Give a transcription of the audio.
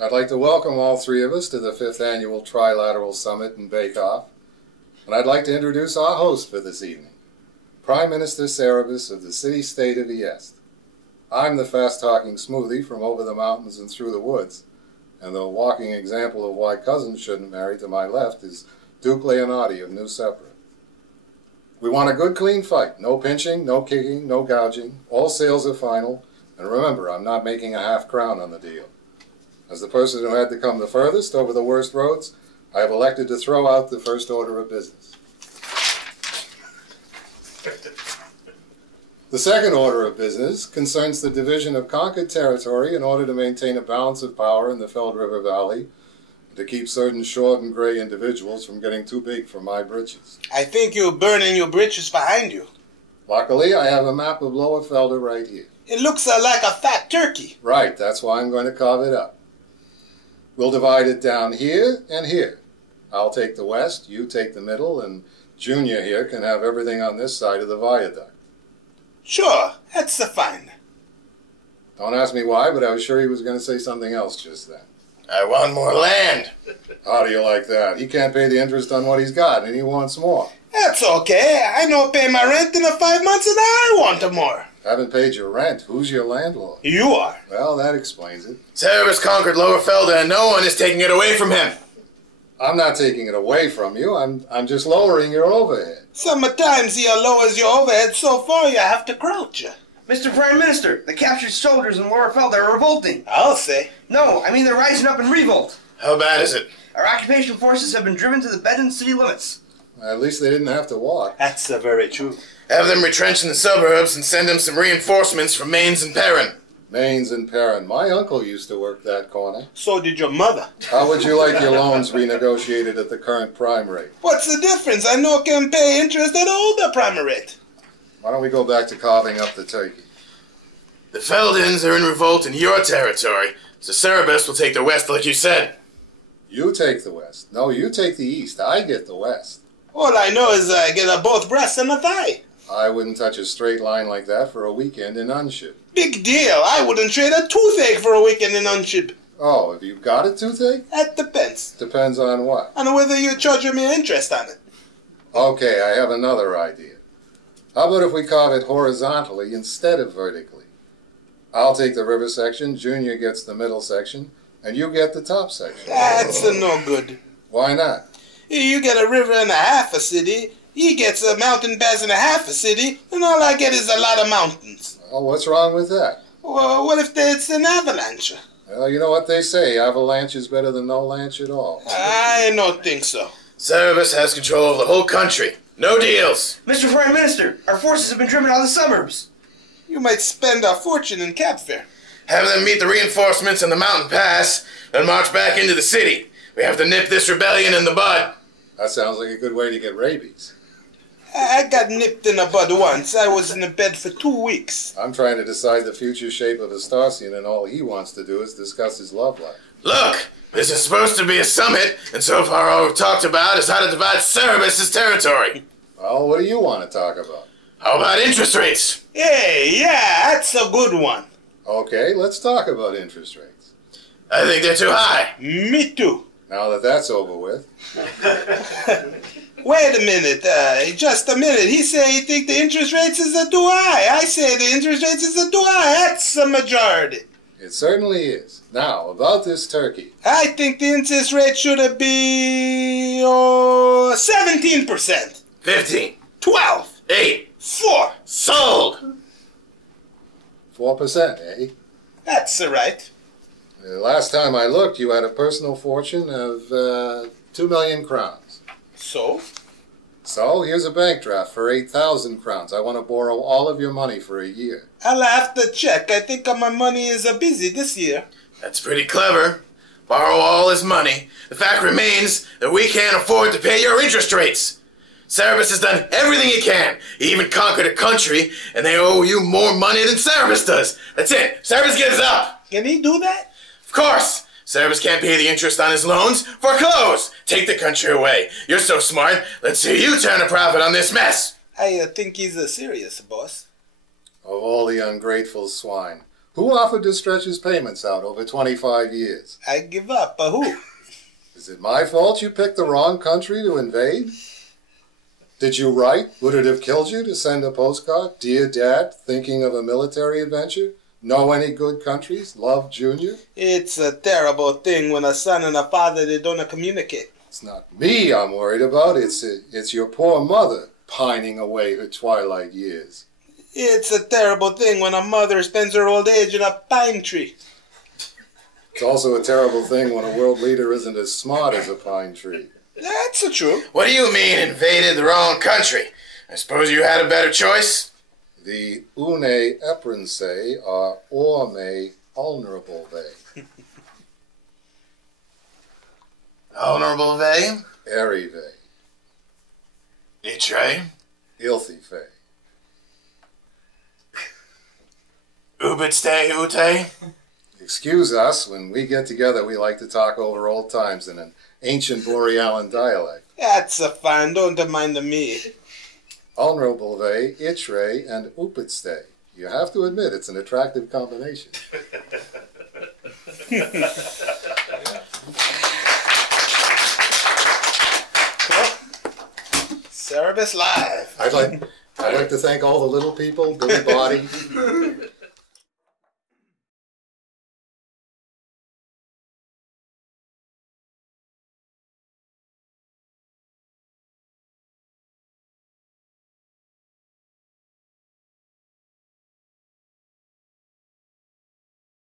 I'd like to welcome all three of us to the 5th Annual Trilateral Summit and Bake-Off, and I'd like to introduce our host for this evening, Prime Minister Cerebus of the city-state of Est. I'm the fast-talking smoothie from over the mountains and through the woods, and the walking example of why cousins shouldn't marry to my left is Duke Leonardi of New Sepra. We want a good, clean fight. No pinching, no kicking, no gouging. All sales are final, and remember, I'm not making a half-crown on the deal. As the person who had to come the furthest over the worst roads, I have elected to throw out the first order of business. The second order of business concerns the division of conquered territory in order to maintain a balance of power in the Feld River Valley, to keep certain short and gray individuals from getting too big for my britches. I think you're burning your britches behind you. Luckily, I have a map of Lower Felder right here. It looks like a fat turkey. Right, that's why I'm going to carve it up. We'll divide it down here and here. I'll take the west, you take the middle, and Junior here can have everything on this side of the viaduct. Sure, that's fine. Don't ask me why, but I was sure he was going to say something else just then. I want more land. How do you like that? He can't pay the interest on what he's got, and he wants more. That's okay. I don't pay my rent in 5 months, and I want more. Haven't paid your rent. Who's your landlord? You are. Well, that explains it. Cerebus conquered Lower Felder, and no one is taking it away from him. I'm not taking it away from you. I'm just lowering your overhead. Sometimes he lowers your overhead so far you have to crouch. Mr. Prime Minister, the captured soldiers in Lower Felder are revolting. I'll say. No, I mean they're rising up in revolt. How bad is it? Our occupation forces have been driven to the Bedouin city limits. At least they didn't have to walk. That's very true. Have them retrench in the suburbs and send them some reinforcements from Mainz and Perrin. Mainz and Perrin. My uncle used to work that corner. So did your mother. How would you like your loans renegotiated at the current prime rate? What's the difference? I know can pay interest at all the prime rate. Why don't we go back to carving up the turkey? The Feldins are in revolt in your territory, so Cerebus will take the west like you said. You take the west. No, you take the east. I get the west. All I know is I get both breasts and a thigh. I wouldn't touch a straight line like that for a weekend in Unship. Big deal. I wouldn't trade a toothache for a weekend in Unship. Oh, have you got a toothache? That depends. Depends on what? On whether you charge me interest on it. Okay, I have another idea. How about if we carve it horizontally instead of vertically? I'll take the river section, Junior gets the middle section, and you get the top section. That's no good. Why not? You get a river and a half a city, he gets a mountain pass and a half a city, and all I get is a lot of mountains. Well, what's wrong with that? Well, what if it's an avalanche? Well, you know what they say, avalanche is better than no lanche at all. I don't think so. Cerebus has control of the whole country. No deals. Mr. Prime Minister, our forces have been driven out of the suburbs. You might spend a fortune in cab fare. Have them meet the reinforcements in the mountain pass, then march back into the city. We have to nip this rebellion in the bud. That sounds like a good way to get rabies. I got nipped in the bud once. I was in the bed for 2 weeks. I'm trying to decide the future shape of Astarcian, and all he wants to do is discuss his love life. Look, this is supposed to be a summit, and so far all we've talked about is how to divide Cerebus' territory. Well, what do you want to talk about? How about interest rates? Hey, yeah, that's a good one. Okay, let's talk about interest rates. I think they're too high. Me too. Now that that's over with. Wait a minute, just a minute. He say he think the interest rates is too high. I say the interest rates is too high. That's a majority. It certainly is. Now, about this turkey. I think the interest rate should be 17%. 15. 12. 8. 4. Sold. 4%, eh? That's right. Last time I looked, you had a personal fortune of 2 million crowns. So? So, here's a bank draft for 8,000 crowns. I want to borrow all of your money for a year. I'll have to check. I think my money is busy this year. That's pretty clever. Borrow all his money. The fact remains that we can't afford to pay your interest rates. Cerebus has done everything he can. He even conquered a country, and they owe you more money than Cerebus does. That's it. Cerebus gives up. Can he do that? Of course. Cerebus can't pay the interest on his loans. Foreclose. Take the country away. You're so smart. Let's see you turn a profit on this mess. I think he's serious, boss. Of all the ungrateful swine, Who offered to stretch his payments out over 25 years? I give up, but who? Is it my fault you picked the wrong country to invade? Did you write? Would it have killed you to send a postcard? Dear Dad, thinking of a military adventure? Know any good countries? Love, Junior? It's a terrible thing when a son and a father, they don't communicate. It's not me I'm worried about. It's your poor mother pining away her twilight years. It's a terrible thing when a mother spends her old age in a pine tree. It's also a terrible thing when a world leader isn't as smart as a pine tree. That's true. What do you mean invaded the wrong country? I suppose you had a better choice? The une eprense are orme vulnerable they. Honorable Vay? Airy they. Itre? Ilthy fay. Ubitste ute? Excuse us, when we get together we like to talk over old times in an ancient Borealan dialect. That's fine. Don't mind me. Vulnerable they, itre, and upitste. You have to admit it's an attractive combination. Cerebus live. I'd like to thank all the little people, Billy Body,